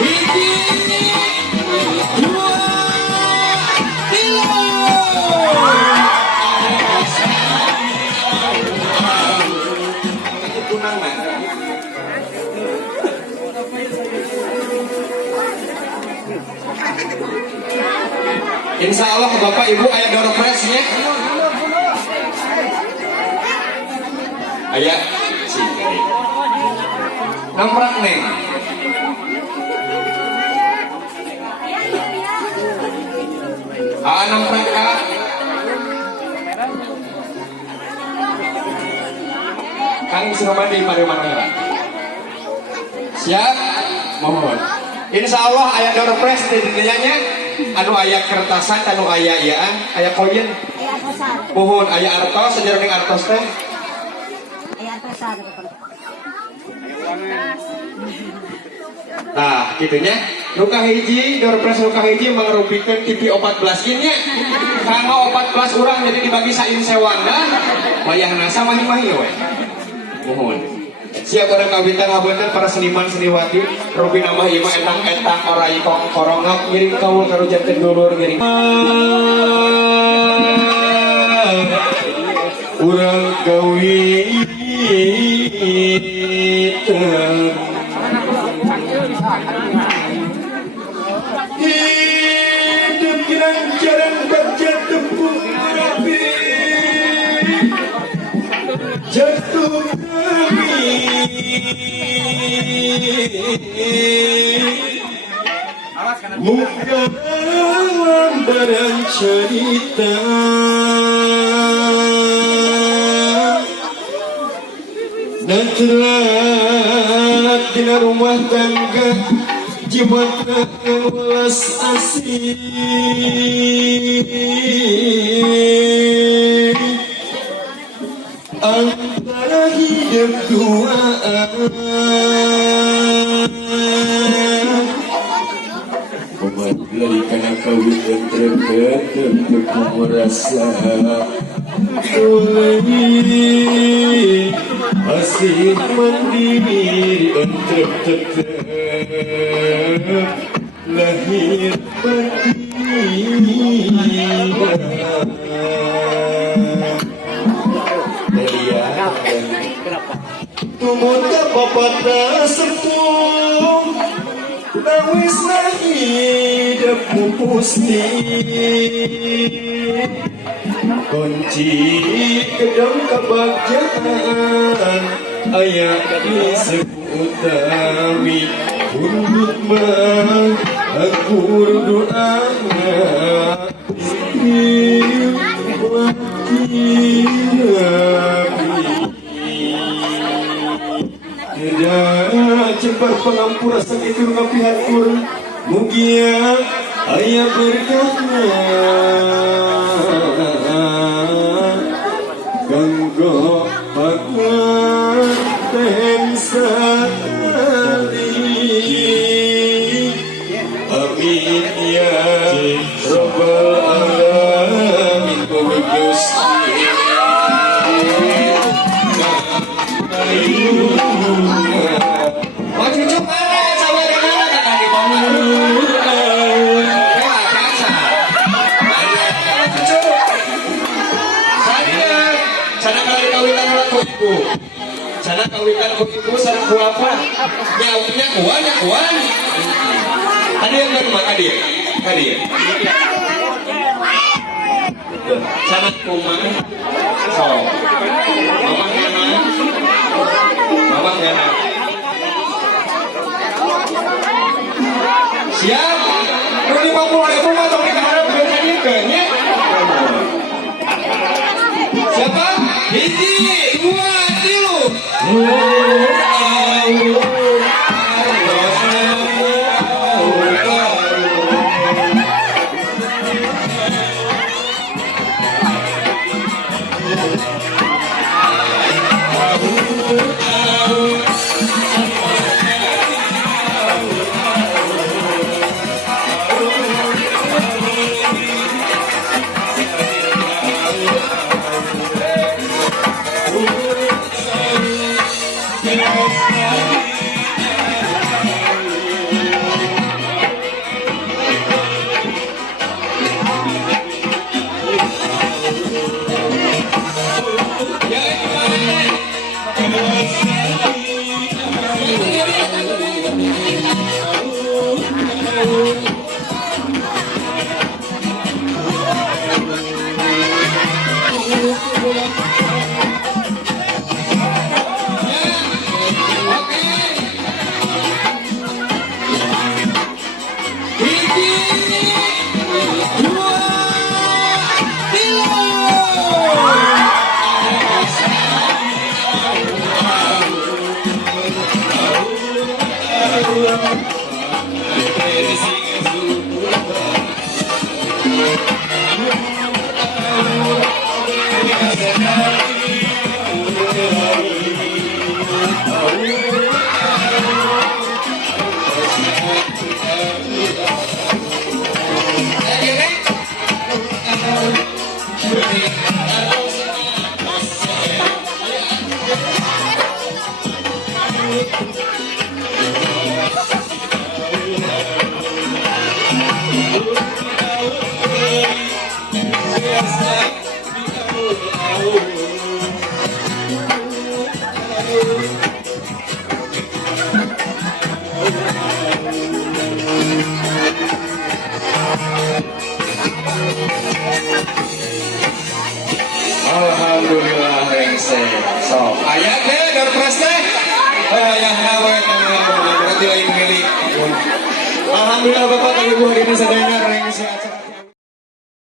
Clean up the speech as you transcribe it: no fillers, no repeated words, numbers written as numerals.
hiji, dua, tilu. Insya Allah Bapak Ibu aya door prize-nya. Aya sini. Namprak neng. Namprak Kak. Kang Surabadi Pademangan. Siap? Mohon. Insya Allah aya door prize di dunianya. Anu aya kertasan, anu aya iaan, aya koin. Aya artosan. Mohon aya artos, sejarah artos teh. Aya artosan. Nah, gitunya. Luka hiji, door prize luka hiji mengerupikeun TV 14 nya. Kanggo 14 urang jadi dibagi sain sewanda. Wayahna sama mah-mah we. Mohon. Siap orang kawitan habeunteun para seniman seniwati rupi nama ieu mah etang-etang orai korongap ngiring kaul karujankeun dulur ngiring urang kawitan hidup jalan berjatuh rapi jatuh muka lembaran cerita dan telah di rumah tangga jiwanya welas asih antara hidup duaan umat lari karena kawin dan terbentuk kamu rasa oleh asing mandiri untuk tetap lahir Tumuta papata sepuh Nawis na hidup pupusti Kunci kedang kebahagiaan Ayat di sekutawi Untuk mah aku berdoa cepat pengampura sakit ngapihan kur mugia ayah berkahnya ganggo pakai pensari amin ya rabbal alamin Sana kawitan ku ibu sareng ku apa? Nyakuan. Ada yang kan mak adik. Sana kumah. So. Mama ngana. Siap. 50.000 mah tong diharap beuneukeun nya. Siapa? Hiji, dua, tilu. Alhamdulillah rengse. So, aya teh door prize teh. Aya hawe berarti lain milik. Alhamdulillah Bapak Ibu hadirin sadayana